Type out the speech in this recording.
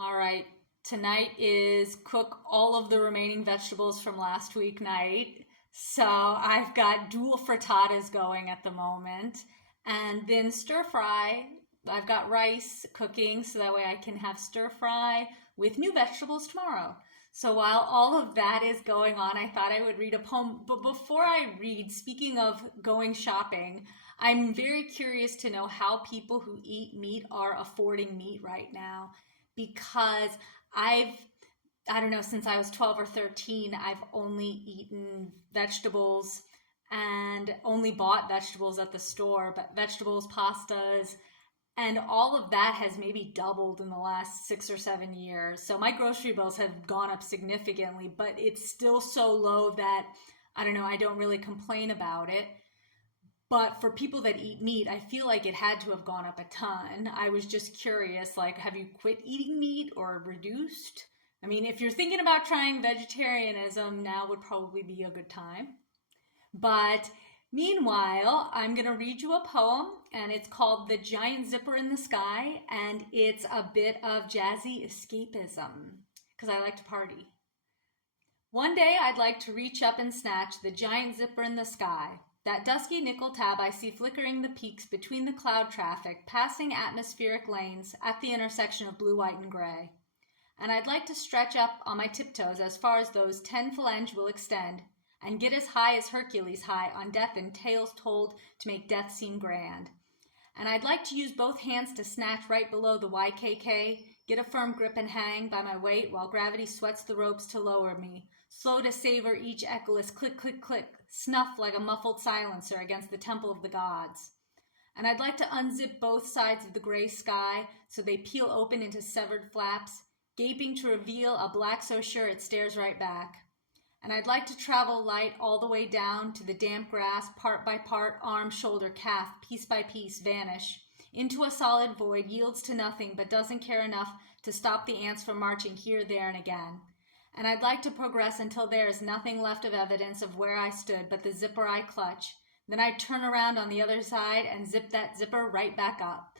All right. Tonight is cook all of the remaining vegetables from last week night. So I've got dual frittatas going at the moment. And then stir fry. I've got rice cooking so that way I can have stir fry with new vegetables tomorrow. So while all of that is going on, I thought I would read a poem. But before I read, speaking of going shopping, I'm very curious to know how people who eat meat are affording meat right now because I've I don't know, since I was 12 or 13, I've only eaten vegetables and only bought vegetables at the store, but vegetables, pastas, and all of that has maybe doubled in the last 6 or 7 years. So my grocery bills have gone up significantly, but it's still so low that I don't know, I don't really complain about it. But for people that eat meat, I feel like it had to have gone up a ton. I was just curious, like, have you quit eating meat or reduced? I mean, if you're thinking about trying vegetarianism, now would probably be a good time. But meanwhile, I'm going to read you a poem, and it's called The Giant Zipper in the Sky, and it's a bit of jazzy escapism because I like to party. One day I'd like to reach up and snatch the giant zipper in the sky. That dusky nickel tab I see flickering the peaks between the cloud traffic, passing atmospheric lanes at the intersection of blue, white, and gray. And I'd like to stretch up on my tiptoes as far as those 10 phalange will extend, and get as high as Hercules high on death and tales told to make death seem grand. And I'd like to use both hands to snatch right below the YKK, get a firm grip and hang by my weight while gravity sweats the ropes to lower me, slow to savor each echoless click, click, click, snuff like a muffled silencer against the temple of the gods. And I'd like to unzip both sides of the gray sky so they peel open into severed flaps, gaping to reveal a black so sure it stares right back. And I'd like to travel light all the way down to the damp grass, part by part, arm, shoulder, calf, piece by piece, vanish. Into a solid void, yields to nothing, but doesn't care enough to stop the ants from marching here, there, and again. And I'd like to progress until there is nothing left of evidence of where I stood but the zipper I clutch. Then I'd turn around on the other side and zip that zipper right back up.